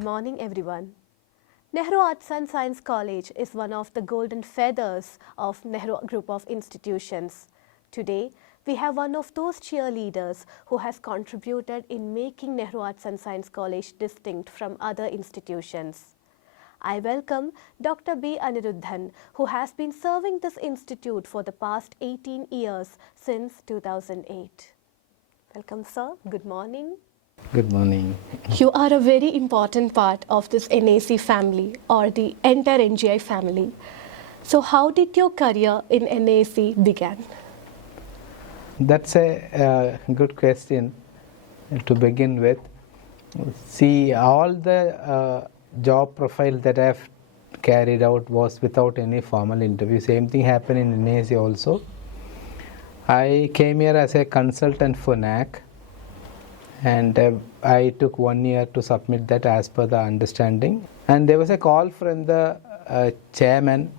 Good morning, everyone. Nehru Arts and Science College is one of the golden feathers of Nehru Group of Institutions. Today, we have one of those cheerleaders who has contributed in making Nehru Arts and Science College distinct from other institutions. I welcome Dr. B. Anirudhan, who has been serving this institute for the past 18 years since 2008. Welcome, sir. Good morning. Good morning. You are a very important part of this NAC family or the entire NGI family. So how did your career in NAC begin? That's a good question to begin with. See, all the job profile that I've carried out was without any formal interview. Same thing happened in NAC also. I came here as a consultant for NAC. And I took 1 year to submit that as per the understanding. And there was a call from the chairman,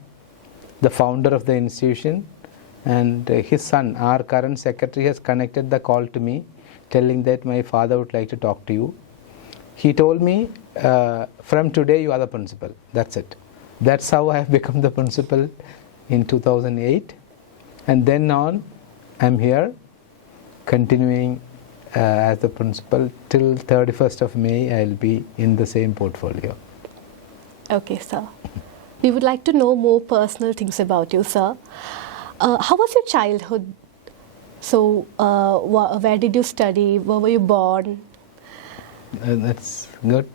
the founder of the institution, and his son, our current secretary, has connected the call to me, telling that my father would like to talk to you. He told me, from today you are the principal. That's it. That's how I have become the principal in 2008. And then on, I'm here, continuing as the principal till 31st of May. I'll be in the same portfolio. Okay, sir. We would like to know more personal things about you, sir. How was your childhood? So, where did you study? Where were you born? That's good.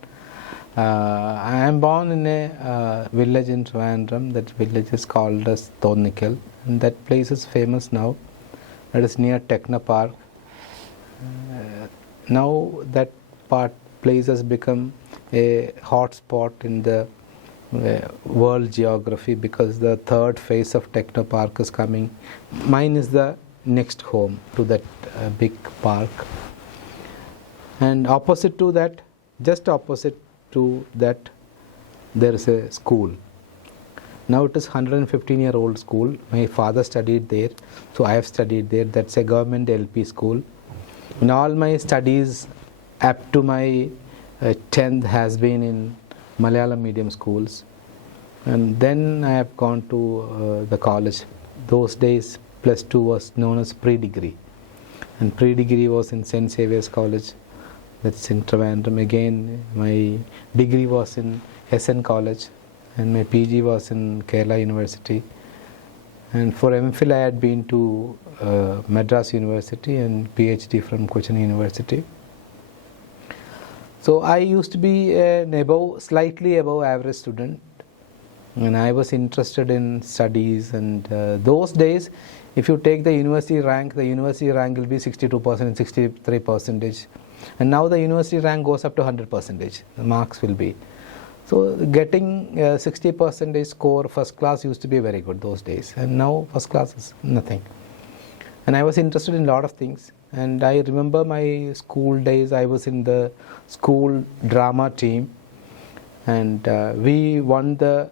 I am born in a village in Trivandrum. That village is called as Thonnikal, and that place is famous now. It is near Techno Park. Now that place has become a hot spot in the world geography because the third phase of Techno Park is coming. Mine is the next home to that big park. And opposite to that, just opposite to that, there is a school. Now it is 115-year-old school. My father studied there, so I have studied there. That's a government LP school. And all my studies up to my 10th has been in Malayalam medium schools. And then I have gone to the college. Those days, plus 2 was known as pre-degree. And pre-degree was in St. Xavier's College. That's in Trivandrum. Again, my degree was in SN College. And my PG was in Kerala University. And for MPhil, I had been to Madras University and PhD from Cochin University. So I used to be slightly above average student, and I was interested in studies. And those days, if you take the university rank will be 62% and 63%. And now the university rank goes up to 100%. The marks will be. So getting 60% score first class used to be very good those days, and now first class is nothing. And I was interested in a lot of things. And I remember my school days, I was in the school drama team, and we won the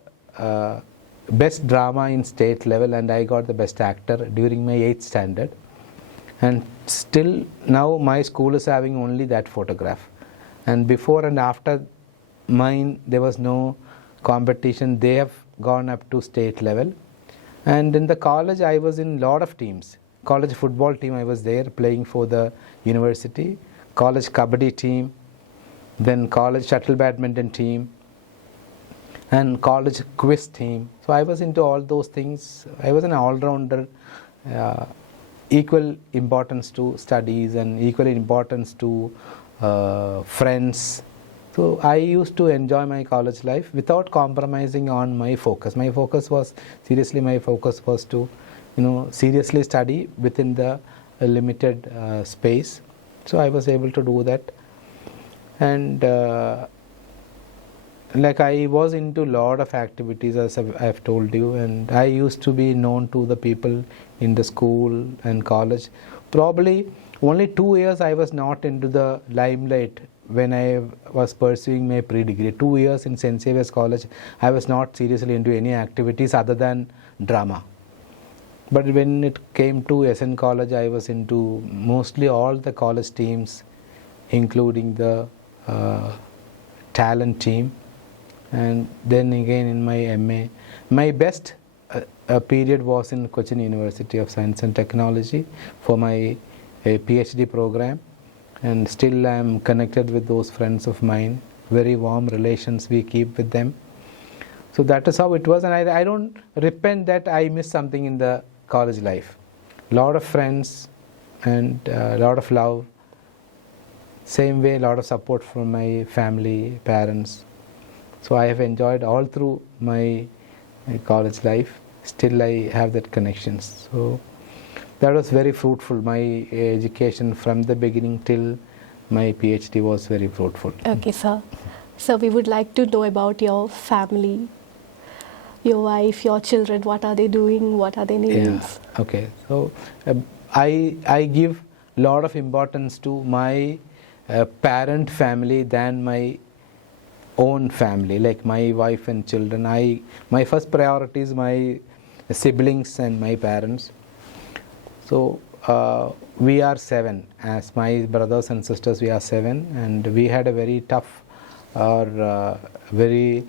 best drama in state level, and I got the best actor during my 8th standard. And still now my school is having only that photograph. And before and after mine, there was no competition. They have gone up to state level. And in the college, I was in a lot of teams. College football team, I was there playing for the university. College kabaddi team, then college shuttle badminton team, and college quiz team. So I was into all those things. I was an all-rounder, equal importance to studies and equal importance to friends. So I used to enjoy my college life without compromising on my focus. My focus was to, seriously study within the limited space. So I was able to do that. And like I was into a lot of activities, as I've told you, and I used to be known to the people in the school and college. Probably only 2 years I was not into the limelight when I was pursuing my pre-degree. 2 years in St. Xavier's College, I was not seriously into any activities other than drama. But when it came to SN College, I was into mostly all the college teams, including the talent team, and then again in my MA. My best period was in Cochin University of Science and Technology for my PhD program, and still I am connected with those friends of mine. Very warm relations we keep with them. So that is how it was, and I don't repent that I missed something in the college life. Lot of friends and a lot of love. Same way, a lot of support from my family, parents. So I have enjoyed all through my college life. Still I have that connections. So that was very fruitful. My education from the beginning till my PhD was very fruitful. Okay, sir. So we would like to know about your family, your wife, your children. What are they doing? What are their names? Yeah. Okay. So I give lot of importance to my parent family than my own family, like my wife and children. My first priority is my siblings and my parents. So we are 7, as my brothers and sisters we are 7, and we had a very tough or very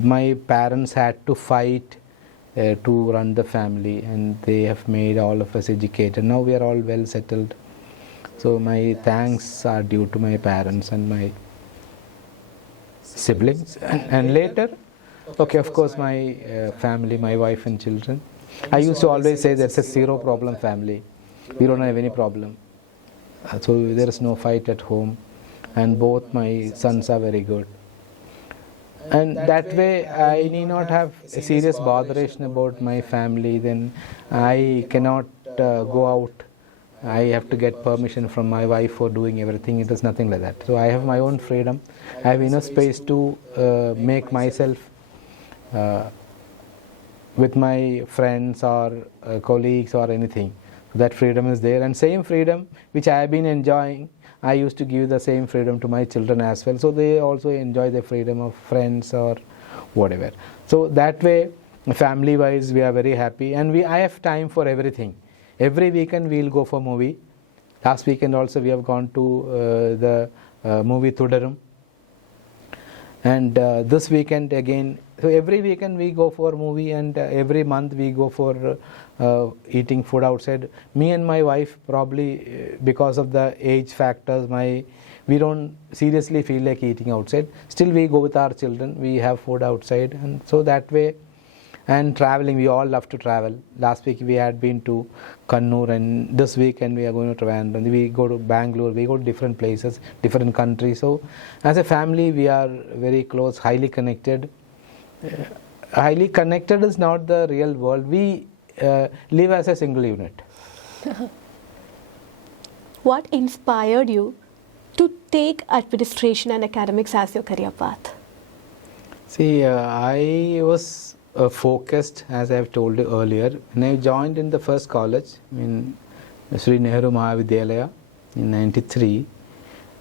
my parents had to fight to run the family, and they have made all of us educated. Now we are all well settled. So my thanks are due to my parents and my siblings, and later, okay, of course, my family, my wife and children. I used to always say that's a zero problem family. We don't have any problem. So there is no fight at home, and both my sons are very good. And that way I need not have a serious botheration about my family. Then I cannot go out. I have to get permission from my wife for doing everything. It is nothing like that. So I have my own freedom. I have enough space to make myself with my friends or colleagues or anything. So that freedom is there, and same freedom which I have been enjoying, I used to give the same freedom to my children as well. So they also enjoy the freedom of friends or whatever. So that way, family wise, we are very happy, and I have time for everything. Every weekend we will go for movie. Last weekend also we have gone to the movie Thudarum. And this weekend again, so every weekend we go for a movie, and every month we go for eating food outside. Me and my wife, probably because of the age factors, we don't seriously feel like eating outside. Still we go with our children, we have food outside, and so that way. And traveling, we all love to travel. Last week we had been to Kannur, and this weekend we are going to Trivandrum. We go to Bangalore, we go to different places, different countries. So as a family we are very close, highly connected. Highly connected is not the real world. We live as a single unit. What inspired you to take administration and academics as your career path? See, I was focused, as I have told you earlier. When I joined in the first college in Sri Nehru Mahavidyalaya in 93,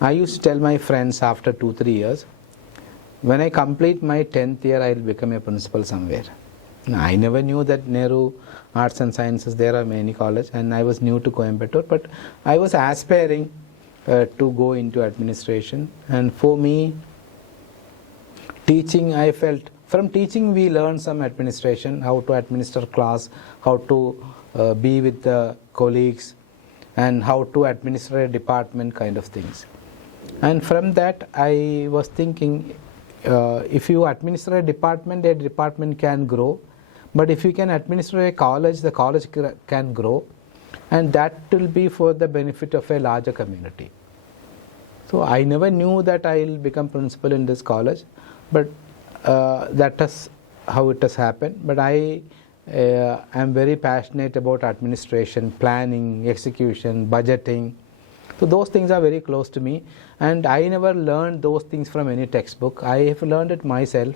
I used to tell my friends after 2-3 years, when I complete my 10th year, I will become a principal somewhere. Now, I never knew that Nehru Arts and Sciences, there are many colleges, and I was new to Coimbatore, but I was aspiring to go into administration. And for me, teaching, I felt, from teaching we learn some administration, how to administer class, how to be with the colleagues, and how to administer a department, kind of things. And from that I was thinking, if you administer a department can grow. But if you can administer a college, the college can grow, and that will be for the benefit of a larger community. So I never knew that I will become principal in this college, but that is how it has happened. But I am very passionate about administration, planning, execution, budgeting. So those things are very close to me, and I never learned those things from any textbook. I have learned it myself,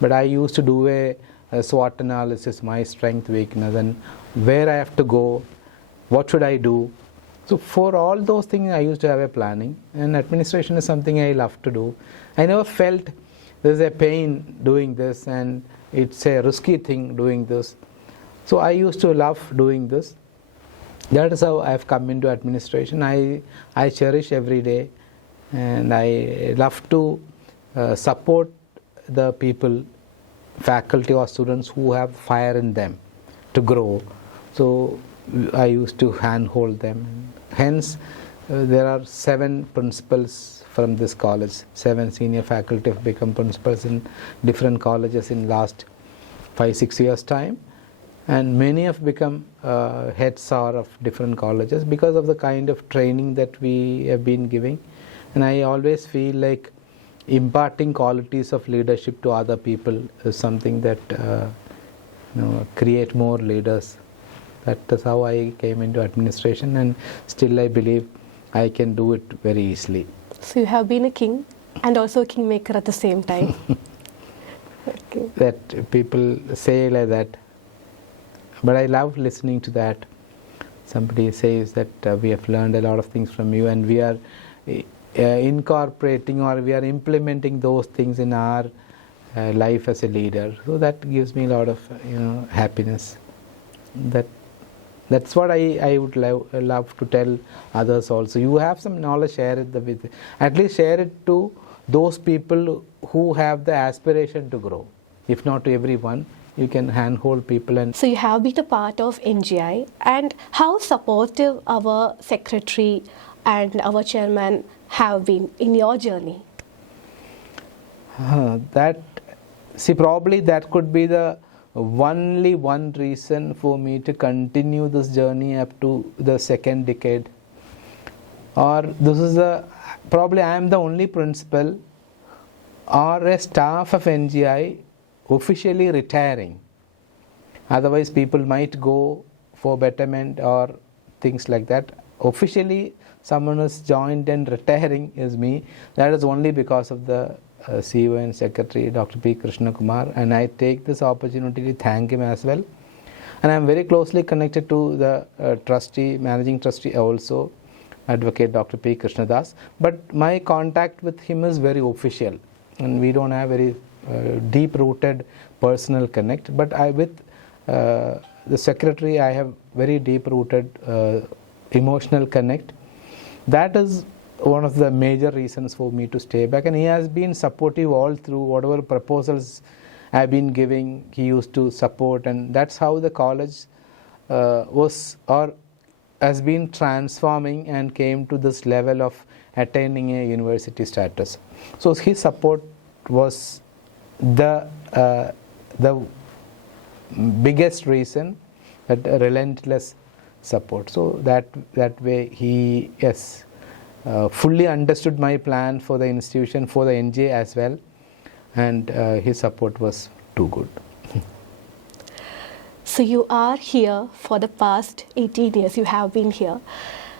but I used to do a SWOT analysis, my strength, weakness, and where I have to go, what should I do. So for all those things I used to have a planning, and administration is something I love to do. I never felt there's a pain doing this and it's a risky thing doing this. So I used to love doing this. That is how I have come into administration. I cherish every day, and I love to support the people, faculty or students who have fire in them to grow. So I used to handhold them. Hence, there are 7 principals from this college. 7 senior faculty have become principals in different colleges in last 5-6 years time, and many have become heads of different colleges because of the kind of training that we have been giving. And I always feel like imparting qualities of leadership to other people is something that create more leaders. That is how I came into administration, and still I believe I can do it very easily. So you have been a king and also a kingmaker at the same time. Okay. That people say like that, but I love listening to that. Somebody says that we have learned a lot of things from you, and we are incorporating or we are implementing those things in our life as a leader. So that gives me a lot of happiness. That's what I would love to tell others also. You have some knowledge, share it with, at least share it to those people who have the aspiration to grow. If not to everyone, you can handhold people. And so you have been a part of NGI, and how supportive our secretary and our chairman have been in your journey? Probably that could be the only one reason for me to continue this journey up to the 2nd decade. Or this is probably I am the only principal or a staff of NGI officially retiring. Otherwise people might go for betterment or things like that. Officially someone who's joined and retiring is me. That is only because of the CEO and Secretary Dr. P. Krishna Kumar, and I take this opportunity to thank him as well. And I am very closely connected to the managing trustee also, Advocate Dr. P. Krishnadas. But my contact with him is very official, and we don't have very deep-rooted personal connect. But with the Secretary, I have very deep-rooted emotional connect. That is one of the major reasons for me to stay back, and he has been supportive all through. Whatever proposals I have been giving, he used to support, and that's how the college has been transforming and came to this level of attaining a university status. So his support was the biggest reason, that relentless support. So that way he fully understood my plan for the institution, for the NGA as well, and his support was too good. So you are here for the past 18 years, you have been here.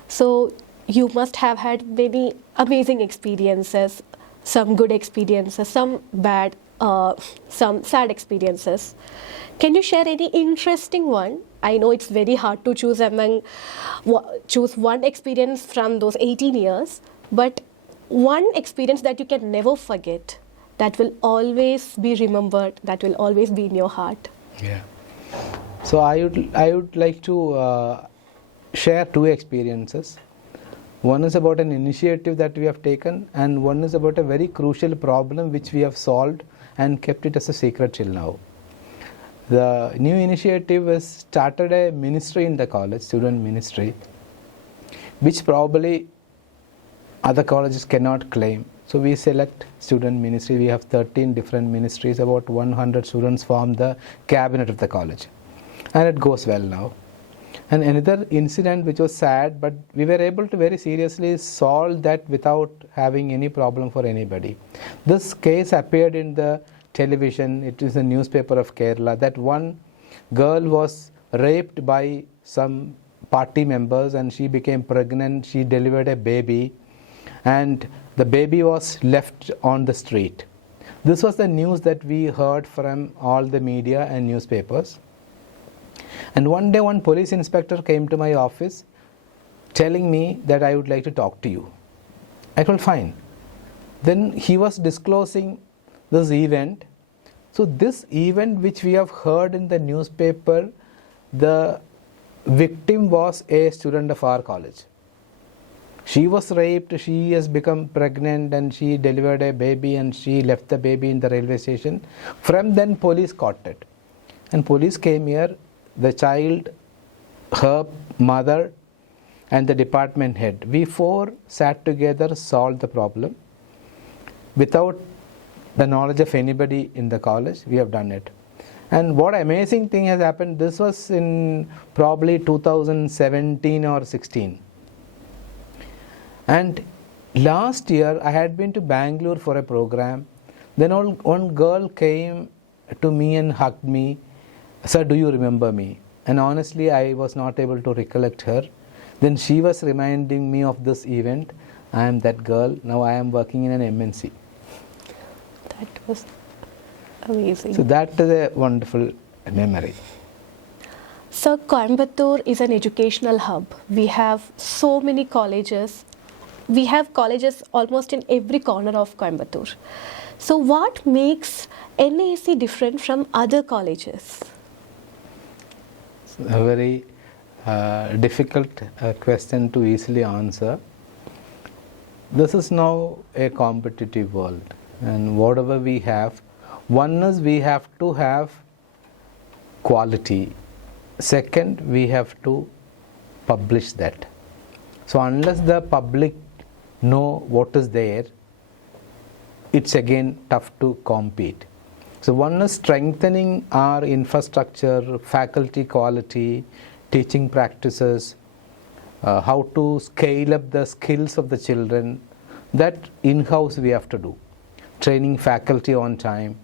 So you must have had many amazing experiences, some good experiences, some bad, some sad experiences. Can you share any interesting one? I know it's very hard to choose one experience from those 18 years, but one experience that you can never forget, that will always be remembered, that will always be in your heart. Yeah. So I would like to share 2 experiences. One is about an initiative that we have taken, and one is about a very crucial problem which we have solved and kept it as a secret till now. The new initiative has started a ministry in the college, student ministry, which probably other colleges cannot claim. So we select student ministry. We have 13 different ministries, about 100 students form the cabinet of the college, and it goes well now. And another incident which was sad, but we were able to very seriously solve that without having any problem for anybody. This case appeared in the television, it is a newspaper of Kerala, that one girl was raped by some party members and she became pregnant, she delivered a baby, and the baby was left on the street. This was the news that we heard from all the media and newspapers. And one day one police inspector came to my office telling me that I would like to talk to you. I told fine. Then he was disclosing this event. So this event which we have heard in the newspaper, the victim was a student of our college. She was raped, she has become pregnant and she delivered a baby and she left the baby in the railway station. From then police caught it. And police came here, the child, her mother and the department head. We four sat together, solved the problem. Without the knowledge of anybody in the college, we have done it. And what amazing thing has happened, this was in probably 2017 or 16. And last year I had been to Bangalore for a program. Then one girl came to me and hugged me. Sir, do you remember me? And honestly, I was not able to recollect her. Then she was reminding me of this event. I am that girl. Now I am working in an MNC. That was amazing. So that is a wonderful memory. So Coimbatore is an educational hub. We have so many colleges. We have colleges almost in every corner of Coimbatore. So what makes NAC different from other colleges? It's a very difficult question to easily answer. This is now a competitive world, and whatever we have, one is we have to have quality. Second, we have to publish that. So unless the public know what is there, it's again tough to compete. So one is strengthening our infrastructure, faculty quality, teaching practices, how to scale up the skills of the children. That in-house we have to do. Training faculty on time,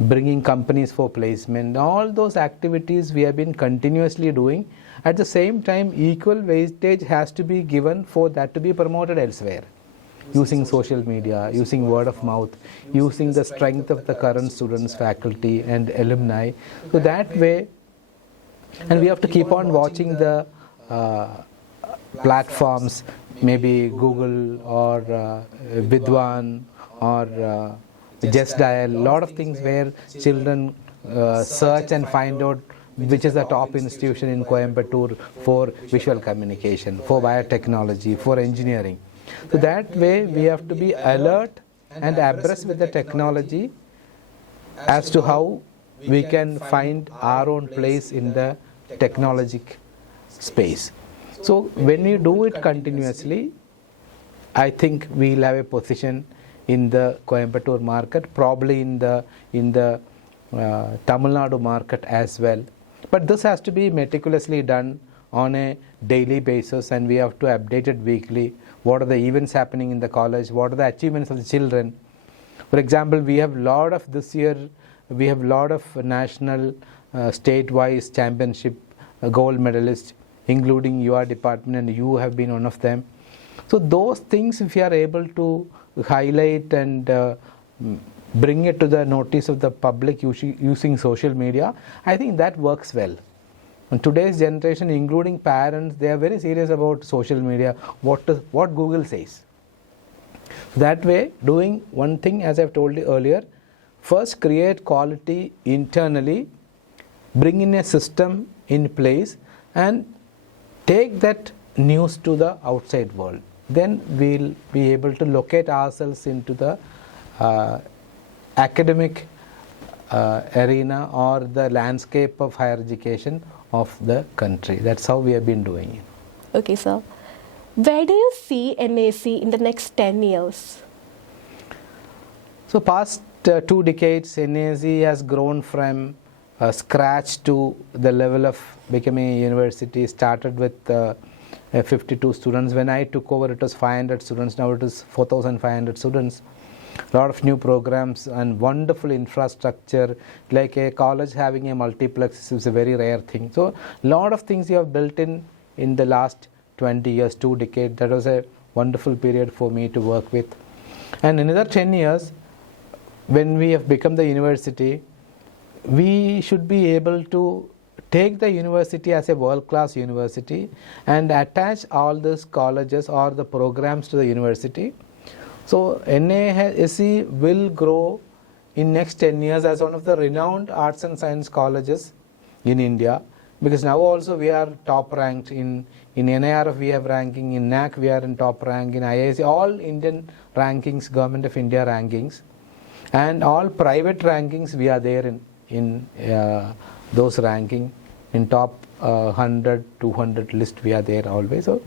bringing companies for placement, all those activities we have been continuously doing. At the same time, equal wastage has to be given for that to be promoted elsewhere. Using social media, using word of mouth, using the strength of the current students, faculty and alumni. So that way, and we have to keep on watching the platforms, maybe Google or Vidwan or Just Dial, a lot of things where children search and find out which is the top institution in Coimbatore for visual communication, for biotechnology, for engineering. So that way we have to be alert and abreast with the technology as to how we can find our own place in the technologic space. So when we do it continuously, I think we'll have a position in the Coimbatore market, probably in the Tamil Nadu market as well. But this has to be meticulously done on a daily basis, and we have to update it weekly. What are the events happening in the college? What are the achievements of the children? For example, we have lot of this year, we have lot of national, state-wise championship gold medalists, including your department, and you have been one of them. So those things, if you are able to highlight and bring it to the notice of the public using social media, I think that works well. And today's generation, including parents, they are very serious about social media, what Google says. That way, doing one thing, as I've told you earlier, first create quality internally, bring in a system in place, and take that news to the outside world. Then we'll be able to locate ourselves into the academic arena or the landscape of higher education of the country. That's how we have been doing it. Okay, sir. Where do you see NAC in the next 10 years? So past 2 decades, NAC has grown from scratch to the level of becoming a university. Started with 52 students. When I took over, it was 500 students. Now it is 4,500 students. A lot of new programs and wonderful infrastructure. Like a college having a multiplex is a very rare thing. So a lot of things you have built in the last 20 years, 2 decades. That was a wonderful period for me to work with. And another 10 years, when we have become the university, we should be able to take the university as a world-class university and attach all these colleges or the programs to the university. So NASC will grow in next 10 years as one of the renowned arts and science colleges in India, because now also we are top ranked in In NIRF we have ranking, in NAC we are in top rank, in IIC, all Indian rankings, Government of India rankings, and all private rankings we are there in those ranking, in top 100, 200 list we are there always. So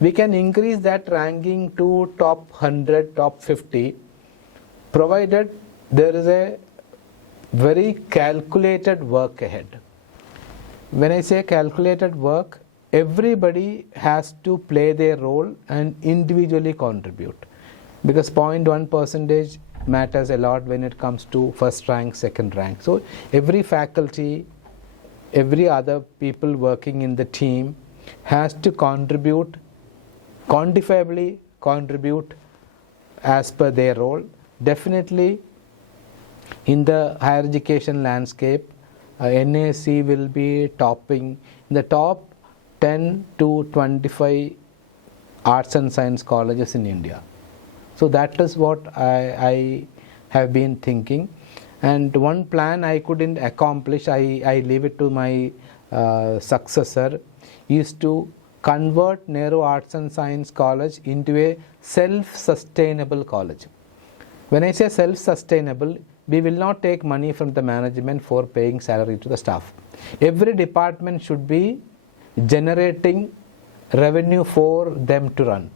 we can increase that ranking to top 100, top 50, provided there is a very calculated work ahead. When I say calculated work, everybody has to play their role and individually contribute, because 0.1% matters a lot when it comes to first rank, second rank. So every faculty, every other people working in the team has to contribute, quantifiably contribute as per their role. Definitely in the higher education landscape, NAC will be topping in the top 10 to 25 arts and science colleges in India. So that is what I have been thinking. And one plan I couldn't accomplish, I leave it to my successor, is to convert Nehru Arts and Science College into a self-sustainable college. When I say self-sustainable, we will not take money from the management for paying salary to the staff. Every department should be generating revenue for them to run.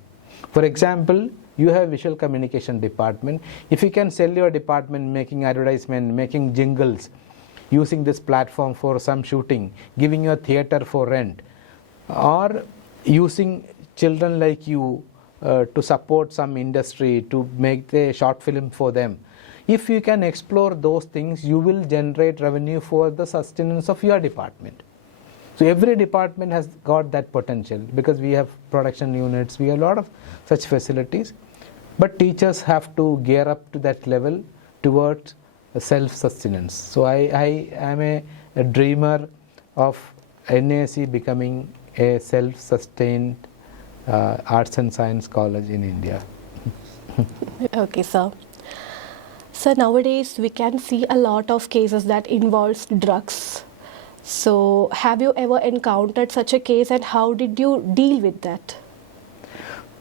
For example, you have visual communication department. If you can sell your department making advertisement, making jingles, using this platform for some shooting, giving your theater for rent, or using children like you to support some industry, to make the short film for them. If you can explore those things, you will generate revenue for the sustenance of your department. So every department has got that potential, because we have production units, we have a lot of such facilities. But teachers have to gear up to that level towards self-sustenance. So I am a dreamer of NAC becoming a self-sustained arts and science college in India. Okay, sir. So nowadays we can see a lot of cases that involves drugs. So have you ever encountered such a case, and how did you deal with that?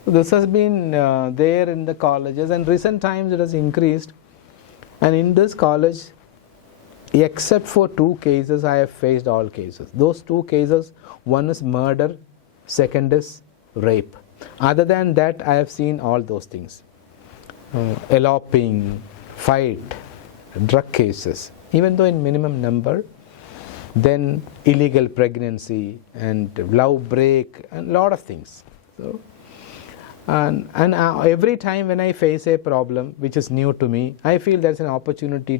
This has been there in the colleges, and recent times it has increased. And in this college, except for 2 cases, I have faced all cases. Those 2 cases, one is murder, second is rape. Other than that, I have seen all those things. Eloping, fight, drug cases, even though in minimum number, then illegal pregnancy and love break and a lot of things. So, and every time when I face a problem which is new to me, I feel there's an opportunity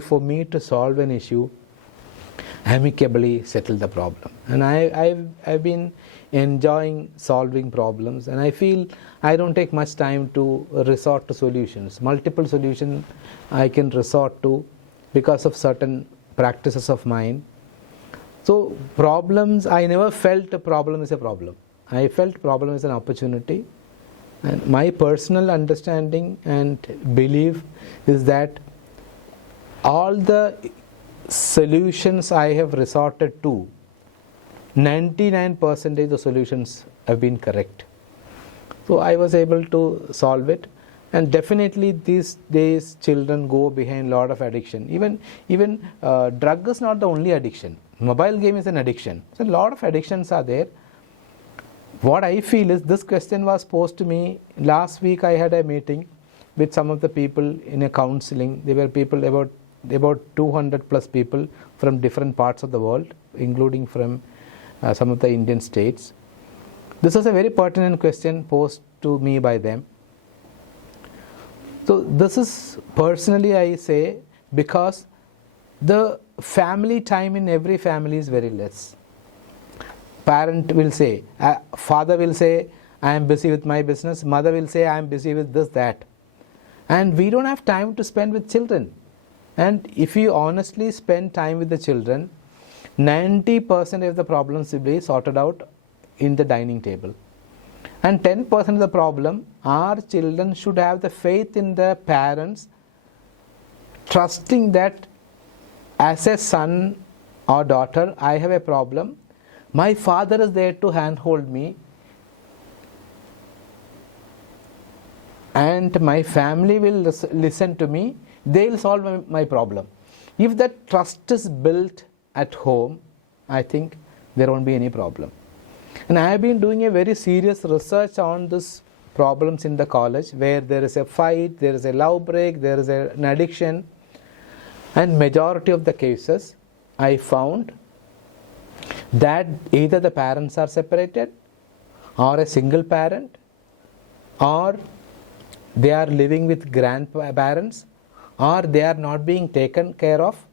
for me to solve an issue, amicably settle the problem. And I've been enjoying solving problems, and I feel I don't take much time to resort to solutions. Multiple solutions I can resort to because of certain practices of mine. So problems, I never felt a problem is a problem. I felt problem is an opportunity. And my personal understanding and belief is that all the solutions I have resorted to, 99% of the solutions have been correct. So I was able to solve it. And definitely these days children go behind a lot of addiction. Even drug is not the only addiction. Mobile game is an addiction. So a lot of addictions are there. What I feel is, this question was posed to me last week. I had a meeting with some of the people in a counseling. There were people about 200 plus people from different parts of the world, including from some of the Indian states. This was a very pertinent question posed to me by them. So this is personally I say, because the family time in every family is very less. Parent will say, father will say, I am busy with my business. Mother will say, I am busy with this, that. And we don't have time to spend with children. And if you honestly spend time with the children, 90% of the problems will be sorted out in the dining table. And 10% of the problem, our children should have the faith in their parents, trusting that as a son or daughter, I have a problem. My father is there to handhold me, and my family will listen to me. They will solve my problem. If that trust is built at home, I think there won't be any problem. And I have been doing a very serious research on this problems in the college, where there is a fight, there is a love break, there is an addiction, and majority of the cases I found that either the parents are separated, or a single parent, or they are living with grandparents, or they are not being taken care of,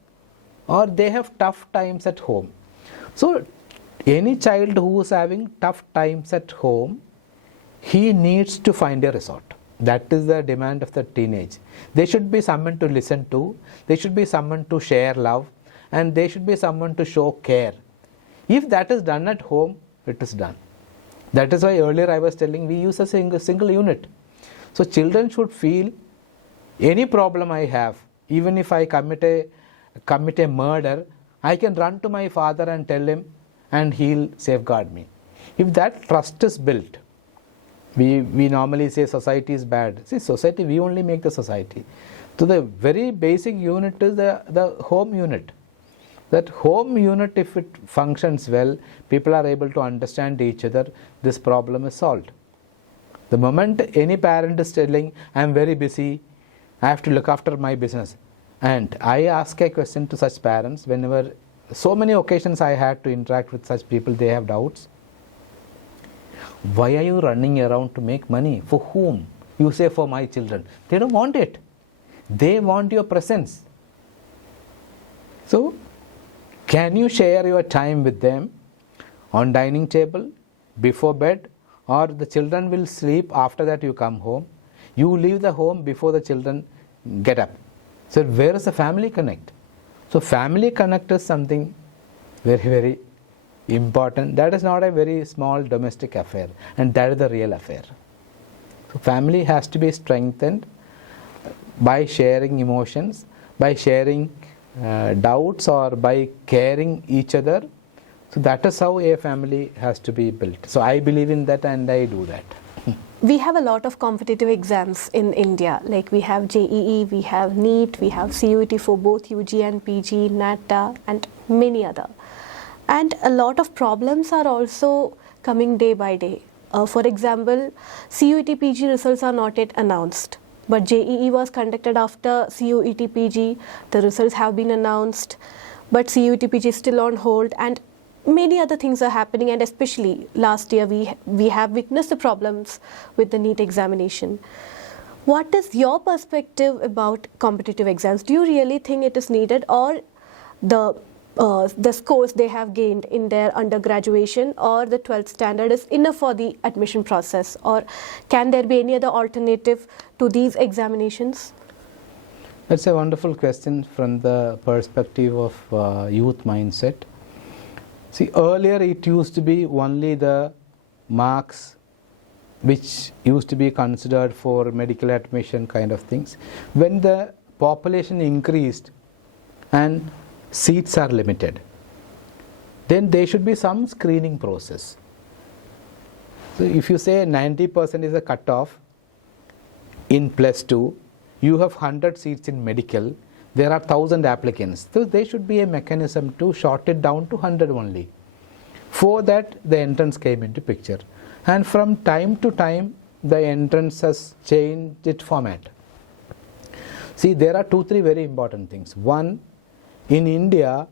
or they have tough times at home. So any child who is having tough times at home, he needs to find a resort. That is the demand of the teenage. They should be someone to listen to, they should be someone to share love, and they should be someone to show care. If that is done at home, it is done. That is why earlier I was telling we use a single unit. So children should feel any problem I have, even if I commit a murder, I can run to my father and tell him, and he'll safeguard me. If that trust is built, we normally say society is bad. See, society, we only make the society. So the very basic unit is the home unit. That home unit, if it functions well, people are able to understand each other, this problem is solved. The moment any parent is telling, I am very busy, I have to look after my business, and I ask a question to such parents, whenever, so many occasions I had to interact with such people, they have doubts. Why are you running around to make money? For whom? You say, for my children. They don't want it. They want your presence. So, can you share your time with them on dining table, before bed, or the children will sleep, after that you come home? You leave the home before the children get up. So where is the family connect? So family connect is something very, very important. That is not a very small domestic affair, and that is the real affair. So family has to be strengthened by sharing emotions, by sharing doubts, or by caring each other. So that is how a family has to be built. So I believe in that, and I do that. We have a lot of competitive exams in India, like we have JEE, we have NEET, we have CUET for both UG and PG, NATA, and many other. And a lot of problems are also coming day by day. For example, CUET PG results are not yet announced, but JEE was conducted after CUET PG. The results have been announced, but CUET PG is still on hold, and many other things are happening, and especially last year we have witnessed the problems with the NEET examination. What is your perspective about competitive exams? Do you really think it is needed, or the scores they have gained in their undergraduation or the 12th standard is enough for the admission process, or can there be any other alternative to these examinations? That's a wonderful question from the perspective of youth mindset. See, earlier it used to be only the marks which used to be considered for medical admission kind of things. When the population increased and seats are limited, then there should be some screening process. So if you say 90% is a cutoff in +2, you have 100 seats in medical, there are 1,000 applicants. So there should be a mechanism to short it down to 100 only. For that, the entrance came into picture. And from time to time, the entrance has changed its format. See, there are 2-3 very important things. One, in India,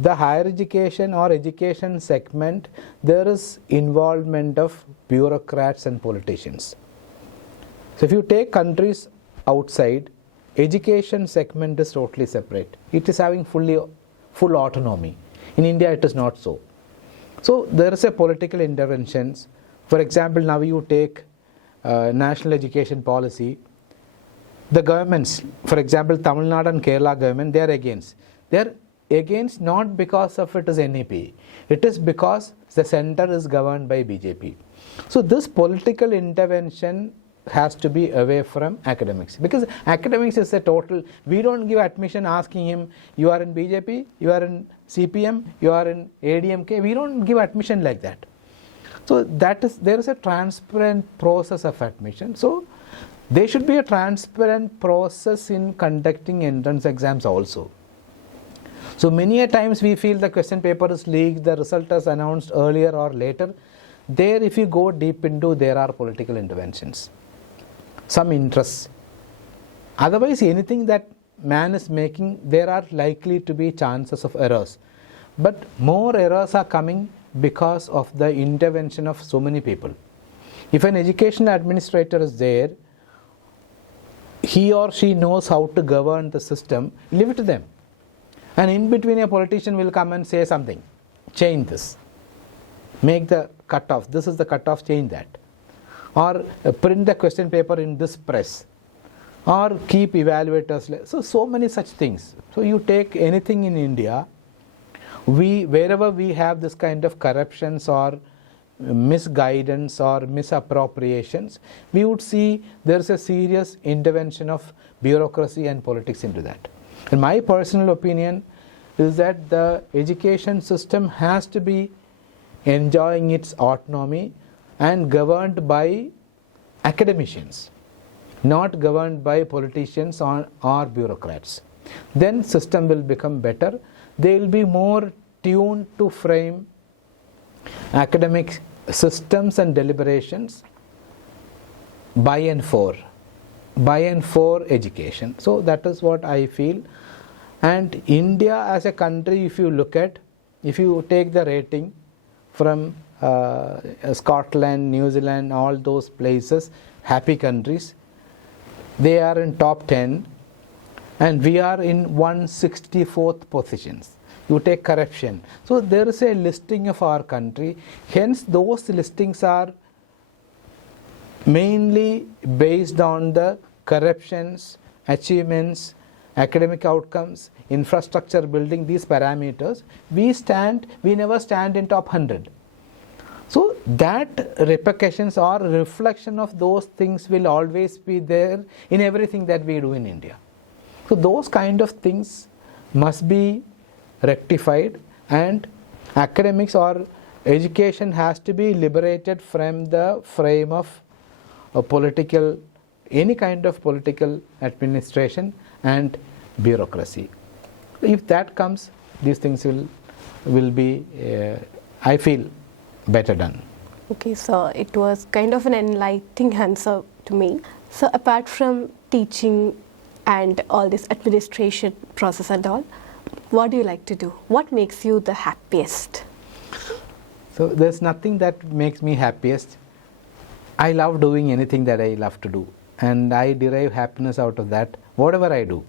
the higher education or education segment, there is involvement of bureaucrats and politicians. So if you take countries outside, education segment is totally separate. It is having full autonomy. In India, it is not so. So there is a political interventions. For example, now you take national education policy. The governments, for example, Tamil Nadu and Kerala government, they are against. They are against not because of it is NEP. It is because the center is governed by BJP. So this political intervention has to be away from academics, because academics is a total, we don't give admission asking him, you are in BJP, you are in CPM, you are in ADMK, we don't give admission like that. So there is a transparent process of admission. So there should be a transparent process in conducting entrance exams also. So many a times we feel the question paper is leaked, the result is announced earlier or later. There, if you go deep into, there are political interventions, some interests. Otherwise, anything that man is making, there are likely to be chances of errors. But more errors are coming because of the intervention of so many people. If an educational administrator is there, he or she knows how to govern the system, leave it to them. And in between, a politician will come and say something, change this, make the cutoff, this is the cutoff, change that. Or print the question paper in this press. Or keep evaluators. So many such things. So you take anything in India, wherever we have this kind of corruptions or misguidance or misappropriations, we would see there is a serious intervention of bureaucracy and politics into that. And my personal opinion is that the education system has to be enjoying its autonomy and governed by academicians, not governed by politicians or bureaucrats. Then system will become better. They will be more tuned to frame academic systems and deliberations by and for education. So that is what I feel. And India as a country, if you take the rating from Scotland, New Zealand, all those places, happy countries, they are in top 10 and we are in 164th positions. You take corruption. So there is a listing of our country. Hence those listings are mainly based on the corruptions, achievements, academic outcomes, infrastructure building, these parameters. We never stand in top 100. So that repercussions or reflection of those things will always be there in everything that we do in India. So those kind of things must be rectified, and academics or education has to be liberated from the frame of a political, any kind of political administration and bureaucracy. If that comes, these things will be, I feel, better done. Okay, so it was kind of an enlightening answer to me. So apart from teaching and all this administration process and all, what do you like to do? What makes you the happiest? So there's nothing that makes me happiest. I love doing anything that I love to do, and I derive happiness out of that, whatever I do.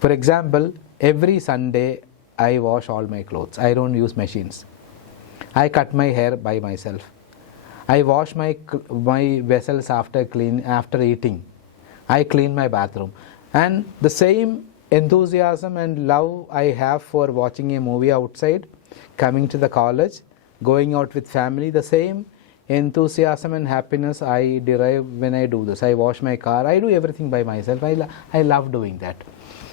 For example, every Sunday I wash all my clothes. I don't use machines. I cut my hair by myself. I wash my vessels after eating. I clean my bathroom. And the same enthusiasm and love I have for watching a movie outside, coming to the college, going out with family, the same enthusiasm and happiness I derive when I do this. I wash my car, I do everything by myself. I love doing that.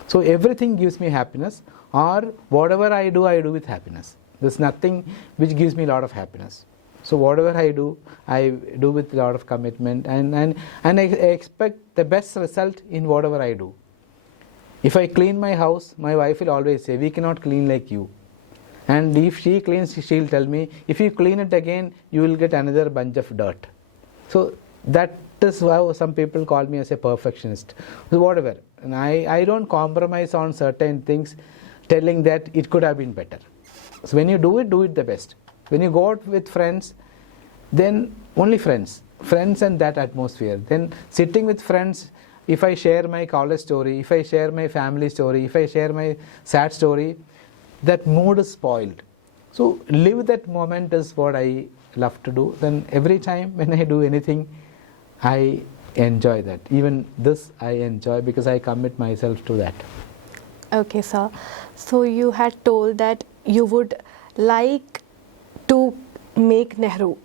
So everything gives me happiness, or whatever I do with happiness. There's nothing which gives me a lot of happiness. So whatever I do with a lot of commitment, and I expect the best result in whatever I do. If I clean my house, my wife will always say, we cannot clean like you. And if she cleans, she'll tell me, if you clean it again, you will get another bunch of dirt. So that is how some people call me as a perfectionist. So whatever. And I don't compromise on certain things, telling that it could have been better. So when you do it the best. When you go out with friends, then only friends and that atmosphere. Then sitting with friends, if I share my college story, if I share my family story, if I share my sad story, that mood is spoiled. So live that moment is what I love to do. Then every time when I do anything, I enjoy that. Even this I enjoy because I commit myself to that. Okay, sir. So you had told that you would like to make Nehru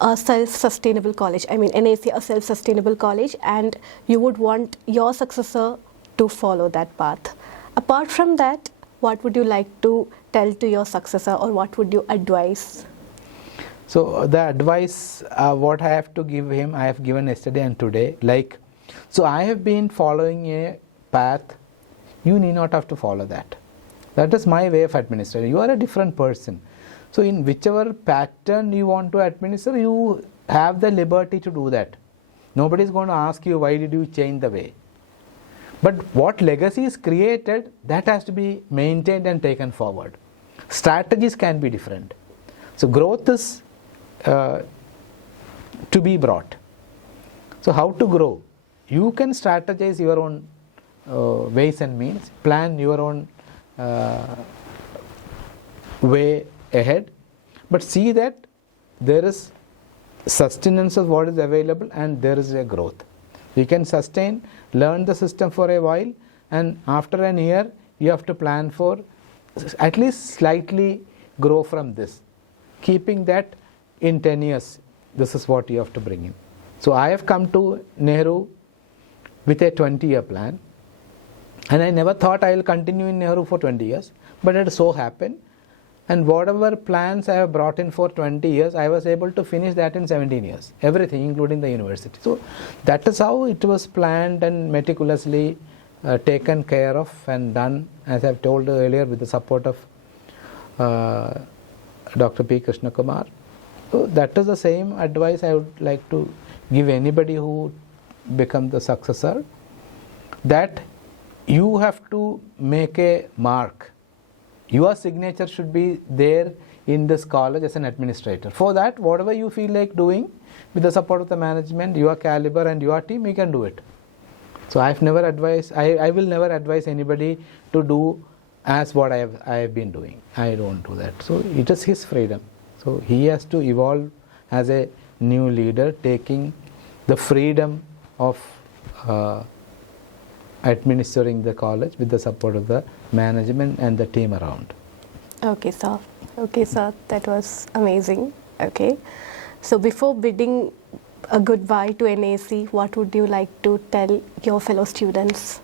a self-sustainable college, I mean NAC a self-sustainable college, and you would want your successor to follow that path. Apart from that, what would you like to tell to your successor, or what would you advise? So the advice what I have to give him, I have given yesterday and today. Like, so I have been following a path, you need not have to follow that. That is my way of administering. You are a different person. So in whichever pattern you want to administer, you have the liberty to do that. Nobody is going to ask you why did you change the way. But what legacy is created, that has to be maintained and taken forward. Strategies can be different. So growth is to be brought. So how to grow? You can strategize your own ways and means, plan your own way ahead, but see that there is sustenance of what is available and there is a growth. You can sustain, learn the system for a while, and after an year you have to plan for at least slightly grow from this, keeping that in 10 years this is what you have to bring in. So I have come to Nehru with a 20-year plan, and I never thought I will continue in Nehru for 20 years, but it so happened, and whatever plans I have brought in for 20 years, I was able to finish that in 17 years, everything including the university. So that is how it was planned and meticulously taken care of and done, as I have told earlier, with the support of Dr. P. Krishna Kumar. So that is the same advice I would like to give anybody who become the successor, that you have to make a mark. Your signature should be there in this college as an administrator. For that, whatever you feel like doing, with the support of the management, your caliber and your team, you can do it. So I will never advise anybody to do as what I have been doing. I don't do that. So it is his freedom. So he has to evolve as a new leader, taking the freedom of administering the college with the support of the management and the team around. Okay, sir. Okay, sir. That was amazing. Okay. So before bidding a goodbye to NAC, what would you like to tell your fellow students?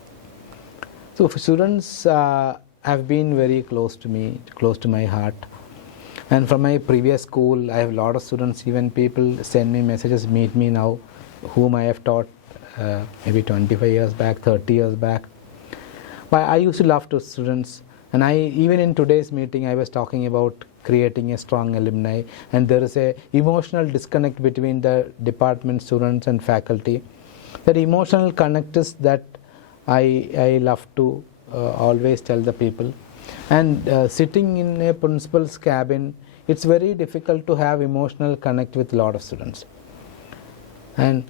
So students have been very close to me, close to my heart. And from my previous school, I have a lot of students, even people send me messages, meet me now, whom I have taught maybe 25 years back, 30 years back. But I used to love to students, and even in today's meeting I was talking about creating a strong alumni, and there is a emotional disconnect between the department students and faculty. That emotional connect is that I love to always tell the people. And sitting in a principal's cabin, it's very difficult to have emotional connect with a lot of students. And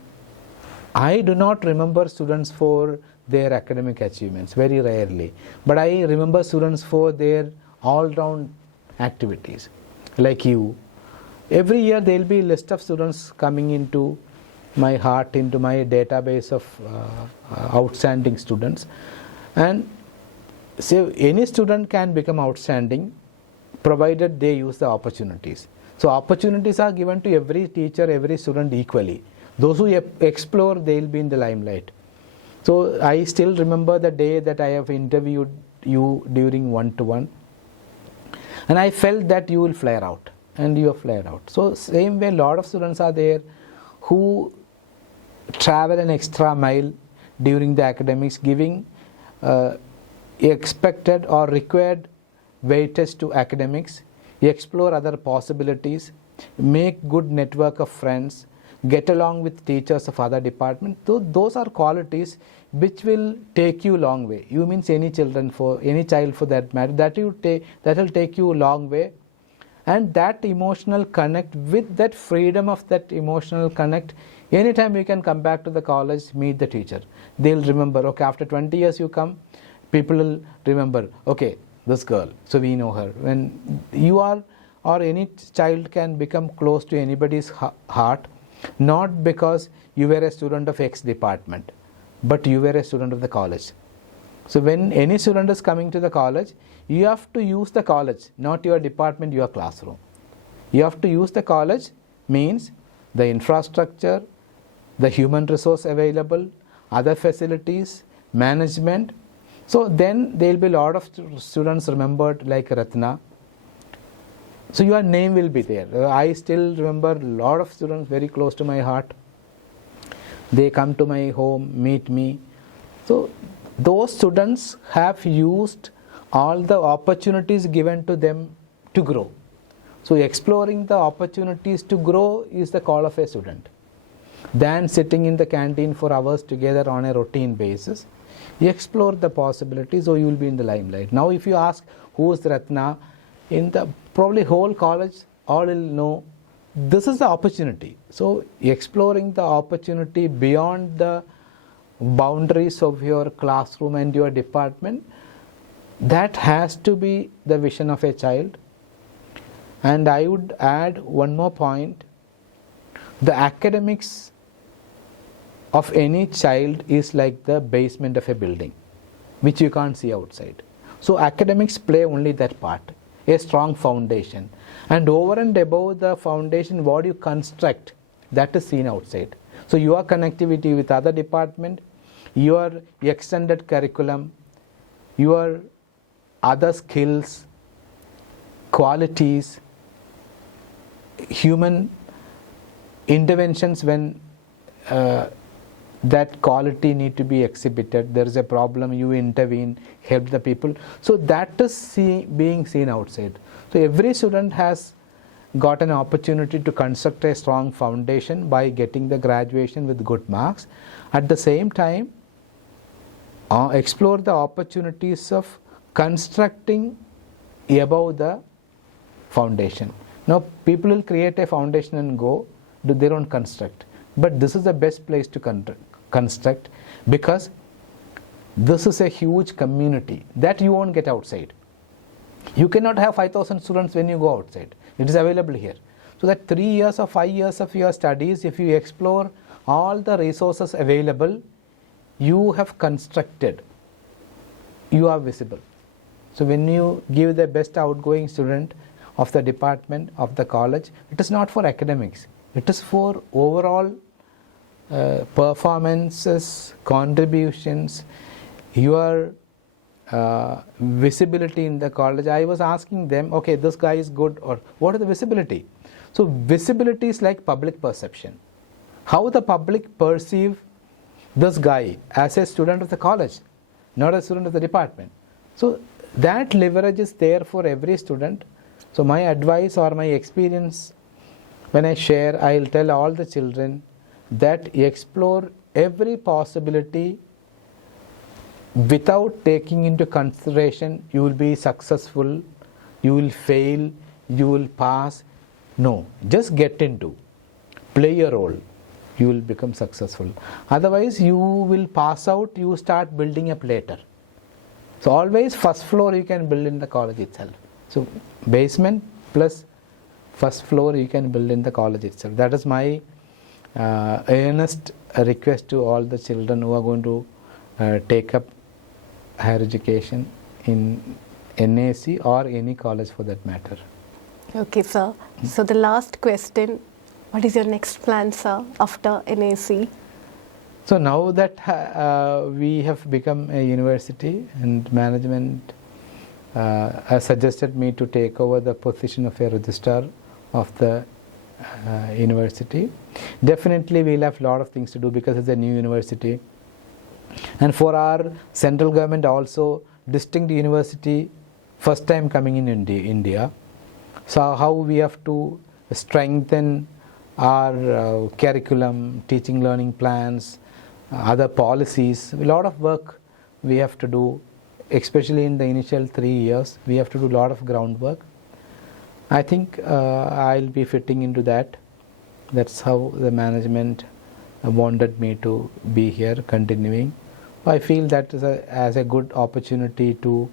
I do not remember students for their academic achievements, very rarely. But I remember students for their all-round activities, like you. Every year there will be a list of students coming into my heart, into my database of outstanding students. And so any student can become outstanding provided they use the opportunities. So opportunities are given to every teacher, every student equally. Those who explore, they will be in the limelight. So I still remember the day that I have interviewed you during one-to-one, and I felt that you will flare out, and you have flared out. So same way, a lot of students are there who travel an extra mile during the academics, giving expected or required weightage to academics, explore other possibilities, make good network of friends, get along with teachers of other departments. So those are qualities which will take you a long way. You means any child for that matter, that will take you a long way. And that emotional connect, with that freedom of that emotional connect, anytime you can come back to the college, meet the teacher. They'll remember, okay, after 20 years you come, people will remember, okay, this girl, so we know her. When you are, or any child can become close to anybody's heart, not because you were a student of X department, but you were a student of the college. So when any student is coming to the college, you have to use the college, not your department, your classroom. You have to use the college, means the infrastructure, the human resource available, other facilities, management. So then there will be a lot of students remembered like RATHINA. So your name will be there. I still remember a lot of students very close to my heart. They come to my home, meet me. So those students have used all the opportunities given to them to grow. So exploring the opportunities to grow is the call of a student. Than sitting in the canteen for hours together on a routine basis, you explore the possibilities, or you will be in the limelight. Now if you ask who is RATHINA, in the probably whole college, all will know this is the opportunity. So exploring the opportunity beyond the boundaries of your classroom and your department, that has to be the vision of a child. And I would add one more point. The academics of any child is like the basement of a building, which you can't see outside. So academics play only that part, a strong foundation. And over and above the foundation, what you construct, that is seen outside. So your connectivity with other department, your extended curriculum, your other skills, qualities, human interventions when that quality need to be exhibited. There is a problem, you intervene, help the people. So that is being seen outside. So every student has got an opportunity to construct a strong foundation by getting the graduation with good marks. At the same time, explore the opportunities of constructing above the foundation. Now people will create a foundation and go, they don't construct. But this is the best place to construct, because this is a huge community that you won't get outside. You cannot have 5,000 students when you go outside. It is available here. So that 3 years or 5 years of your studies, if you explore all the resources available, you have constructed, you are visible. So when you give the best outgoing student of the department, of the college, it is not for academics. It is for overall performances, contributions, your visibility in the college. I was asking them, okay, this guy is good, or what is the visibility? So visibility is like public perception. How the public perceive this guy as a student of the college, not a student of the department. So that leverage is there for every student. So my advice or my experience, when I share, I will tell all the children that explore every possibility without taking into consideration you will be successful, you will fail, you will pass. No, just get into, play a role, you will become successful. Otherwise you will pass out, you start building up later. So always first floor you can build in the college itself. So basement plus first floor you can build in the college itself. That is my earnest request to all the children who are going to take up higher education in NAC or any college for that matter. Okay, sir. So the last question, what is your next plan, sir, after NAC? So now that we have become a university and management has suggested me to take over the position of a registrar of the university. Definitely we'll have a lot of things to do because it's a new university. And for our central government also, distinct university, first time coming in India. So how we have to strengthen our curriculum, teaching learning plans, other policies, a lot of work we have to do, especially in the initial 3 years, we have to do a lot of groundwork. I think I'll be fitting into that. That's how the management wanted me to be here, continuing. I feel that as a good opportunity to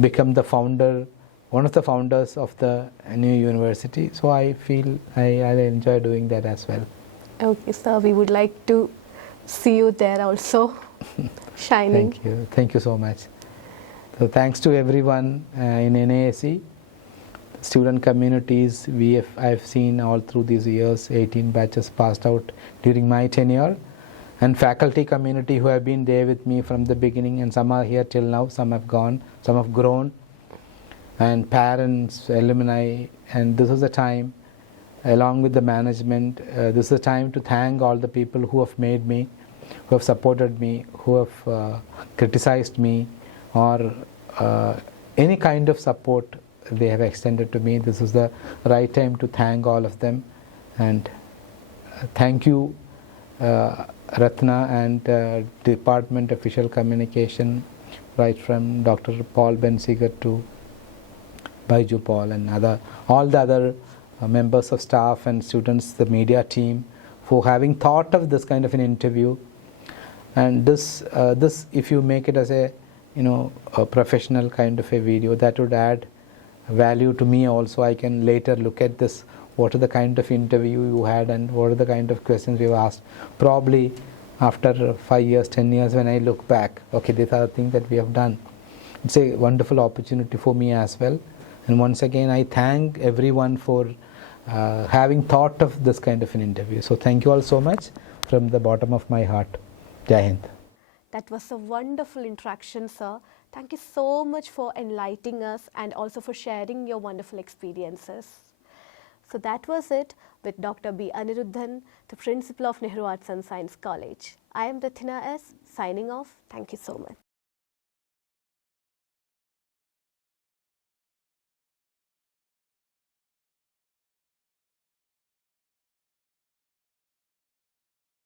become the founder, one of the founders of the new university. So I feel I'll enjoy doing that as well. Okay, sir. We would like to see you there also, shining. Thank you. Thank you so much. So thanks to everyone in NAC. student communities I've seen all through these years, 18 batches passed out during my tenure, and faculty community who have been there with me from the beginning, and some are here till now, some have gone, some have grown, and parents, alumni, and this is the time, along with the management, this is the time to thank all the people who have made me, who have supported me, who have criticized me, or any kind of support they have extended to me. This is the right time to thank all of them, and thank you RATHINA and Department Official Communication, right from Dr. Paul Bensiger to Baiju Paul and all the other members of staff and students, the media team, for having thought of this kind of an interview. And this if you make it as a a professional kind of a video, that would add value to me also. I can later look at this, what are the kind of interview you had and what are the kind of questions you asked. Probably after 5 years, 10 years, when I look back, okay, these are the things that we have done. It's a wonderful opportunity for me as well. And once again, I thank everyone for having thought of this kind of an interview. So thank you all so much from the bottom of my heart. Jai Hind. That was a wonderful interaction, sir. Thank you so much for enlightening us and also for sharing your wonderful experiences. So that was it with Dr. B. Anirudhan, the Principal of Nehru Arts and Science College. I am RATHINA S. signing off. Thank you so much.